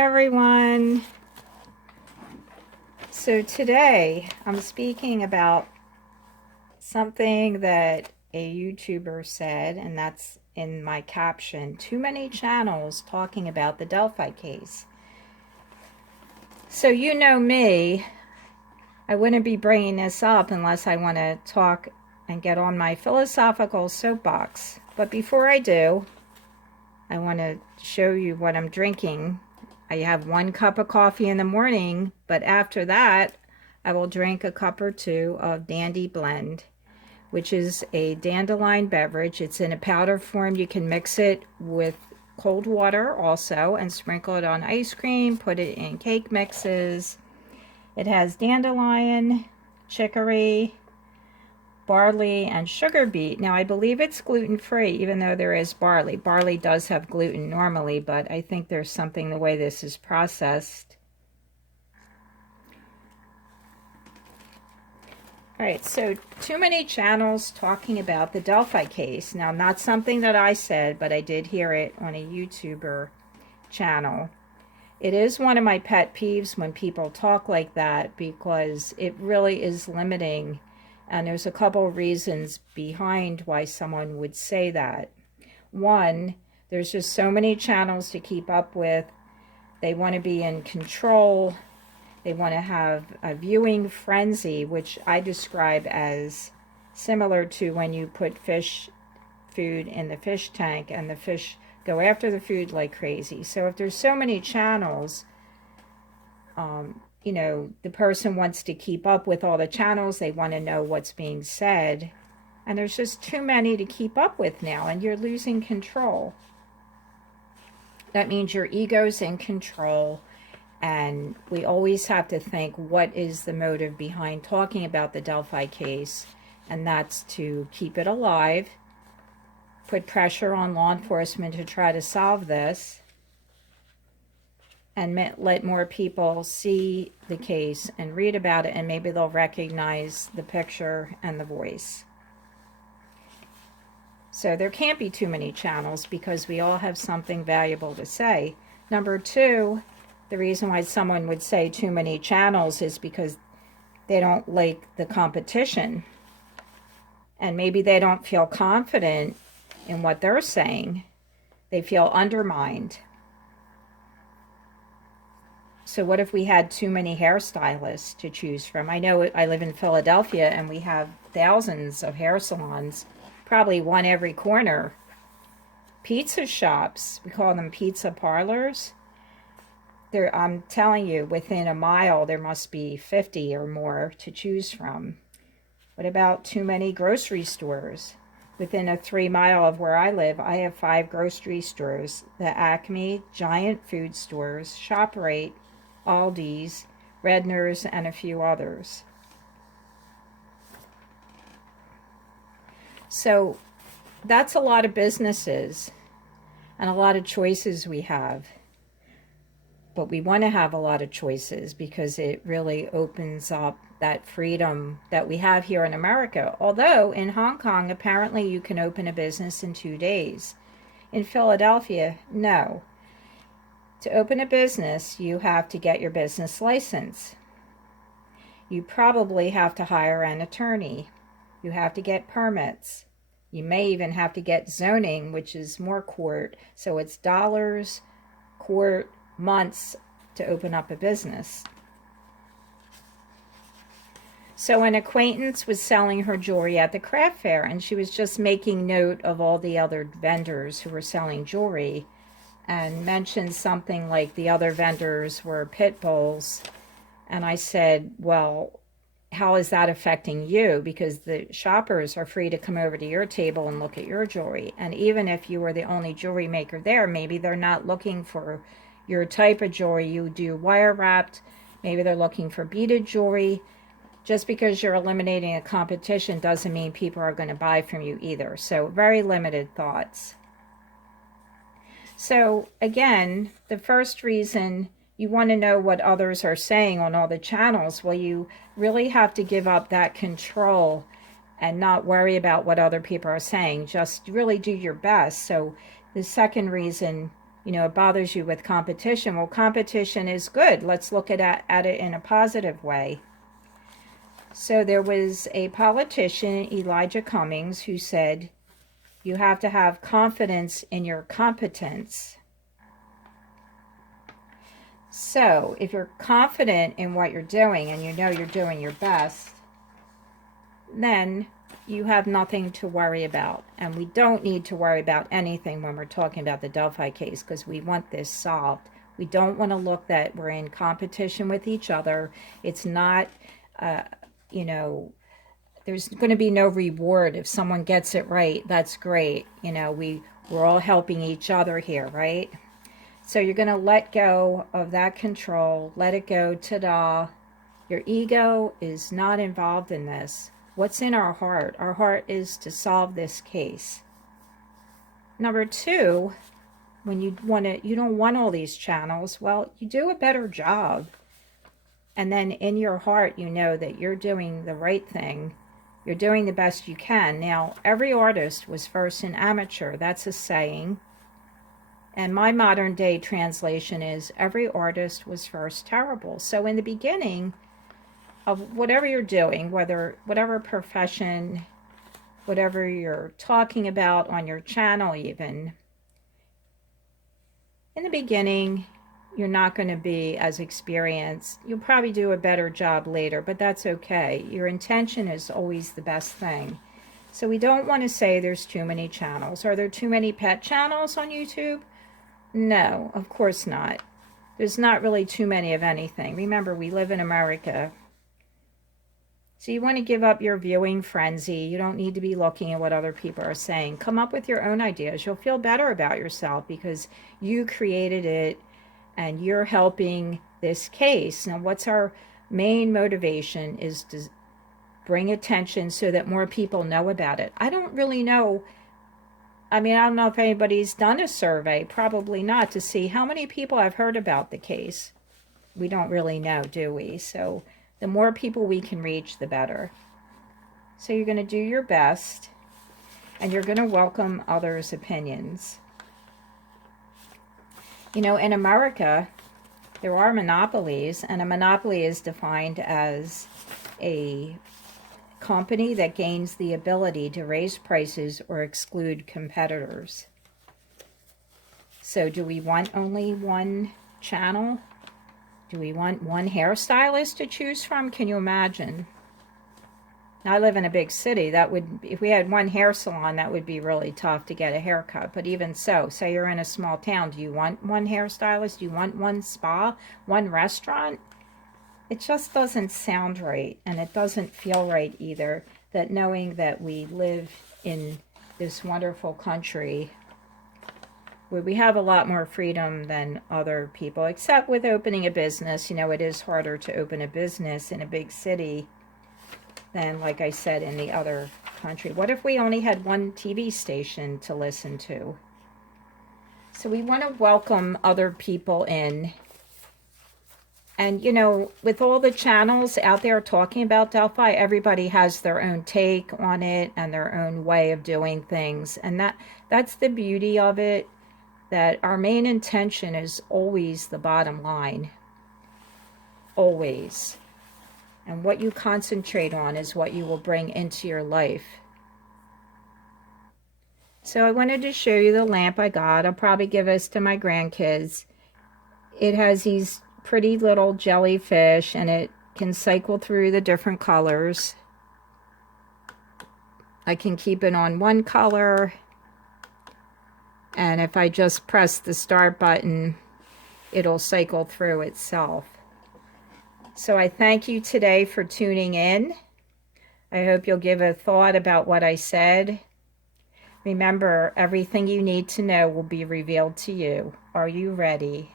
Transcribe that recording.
everyone. So today I'm speaking about something that a YouTuber said, and that's in my caption: too many channels talking about the Delphi case. So you know me, I wouldn't be bringing this up unless I want to talk and get on my philosophical soapbox. But before I do, I want to show you what I'm drinking. I have 1 cup of coffee in the morning, but after that, I will drink a cup or 2 of Dandy Blend, which is a dandelion beverage. It's in a powder form. You can mix it with cold water also and sprinkle it on ice cream, put it in cake mixes. It has dandelion, chicory, barley, and sugar beet. Now, I believe it's gluten-free, even though there is barley. Barley does have gluten normally, but I think there's something the way this is processed. All right, so too many channels talking about the Delphi case. Now, not something that I said, but I did hear it on a YouTuber channel. It is one of my pet peeves when people talk like that, because it really is limiting. And there's a couple of reasons behind why someone would say that. One, there's just so many channels to keep up with. They want to be in control. They want to have a viewing frenzy, which I describe as similar to when you put fish food in the fish tank and the fish go after the food like crazy. So if there's so many channels, you know, the person wants to keep up with all the channels. They want to know what's being said. And there's just too many to keep up with now, and you're losing control. That means your ego's in control, and we always have to think, what is the motive behind talking about the Delphi case? And that's to keep it alive, put pressure on law enforcement to try to solve this, and let more people see the case and read about it, and maybe they'll recognize the picture and the voice. So there can't be too many channels because we all have something valuable to say. Number 2, the reason why someone would say too many channels is because they don't like the competition. And maybe they don't feel confident in what they're saying. They feel undermined. So what if we had too many hairstylists to choose from? I know I live in Philadelphia and we have thousands of hair salons, probably one every corner. Pizza shops, we call them pizza parlors. I'm telling you, within a mile, there must be 50 or more to choose from. What about too many grocery stores? Within a 3-mile of where I live, I have 5 grocery stores: the Acme, Giant Food Stores, ShopRite, Aldi's, Redner's, and a few others. So that's a lot of businesses and a lot of choices we have. But we want to have a lot of choices because it really opens up that freedom that we have here in America. Although in Hong Kong, apparently you can open a business in 2 days. In Philadelphia, no. To open a business, you have to get your business license. You probably have to hire an attorney. You have to get permits. You may even have to get zoning, which is more court. So it's dollars, court, months to open up a business. So an acquaintance was selling her jewelry at the craft fair, and she was just making note of all the other vendors who were selling jewelry, and mentioned something like the other vendors were pit bulls. And I said, well, how is that affecting you? Because the shoppers are free to come over to your table and look at your jewelry. And even if you were the only jewelry maker there, maybe they're not looking for your type of jewelry. You do wire wrapped. Maybe they're looking for beaded jewelry. Just because you're eliminating a competition doesn't mean people are going to buy from you either. So very limited thoughts. So again, the first reason you want to know what others are saying on all the channels, well, you really have to give up that control and not worry about what other people are saying. Just really do your best. So the second reason You know, it bothers you with competition. Well, competition is good. Let's look at it in a positive way. So there was a politician, Elijah Cummings, who said, you have to have confidence in your competence. So if you're confident in what you're doing and you know you're doing your best, then you have nothing to worry about. And we don't need to worry about anything when we're talking about the Delphi case, because we want this solved. We don't want to look that we're in competition with each other. It's not, you know, there's going to be no reward if someone gets it right. That's great. You know, we're all helping each other here, right? So you're going to let go of that control. Let it go. Ta-da. Your ego is not involved in this. What's in our heart? Our heart is to solve this case. Number two, when you don't want all these channels, well, you do a better job. And then in your heart, you know that you're doing the right thing. You're doing the best you can. Now, every artist was first an amateur. That's a saying. And my modern day translation is every artist was first terrible. So in the beginning of whatever you're doing, whatever profession, whatever you're talking about on your channel even, in the beginning, you're not going to be as experienced. You'll probably do a better job later, but that's okay. Your intention is always the best thing. So we don't want to say there's too many channels. Are there too many pet channels on YouTube? No, of course not. There's not really too many of anything. Remember, we live in America. So you want to give up your viewing frenzy. You don't need to be looking at what other people are saying. Come up with your own ideas. You'll feel better about yourself because you created it and you're helping this case. Now, what's our main motivation is to bring attention so that more people know about it. I don't really know. I mean, I don't know if anybody's done a survey, probably not, to see how many people have heard about the case. We don't really know, do we? So the more people we can reach, the better. So you're going to do your best, and you're going to welcome others' opinions. You know, in America, there are monopolies, and a monopoly is defined as a company that gains the ability to raise prices or exclude competitors. So do we want only one channel? Do we want one hairstylist to choose from? Can you imagine? Now, I live in a big city. That would, if we had one hair salon, that would be really tough to get a haircut. But even so, say you're in a small town, do you want one hairstylist? Do you want one spa? One restaurant? It just doesn't sound right, and it doesn't feel right either, that knowing that we live in this wonderful country where we have a lot more freedom than other people, except with opening a business. You know, it is harder to open a business in a big city than, like I said, in the other country. What if we only had one TV station to listen to? So we want to welcome other people in. And, you know, with all the channels out there talking about Delphi, everybody has their own take on it and their own way of doing things. And that's the beauty of it, that our main intention is always the bottom line. Always. And what you concentrate on is what you will bring into your life. So I wanted to show you the lamp I got. I'll probably give this to my grandkids. It has these pretty little jellyfish, and it can cycle through the different colors. I can keep it on one color, and if I just press the start button, it'll cycle through itself. So I thank you today for tuning in. I hope you'll give a thought about what I said. Remember, everything you need to know will be revealed to you. Are you ready?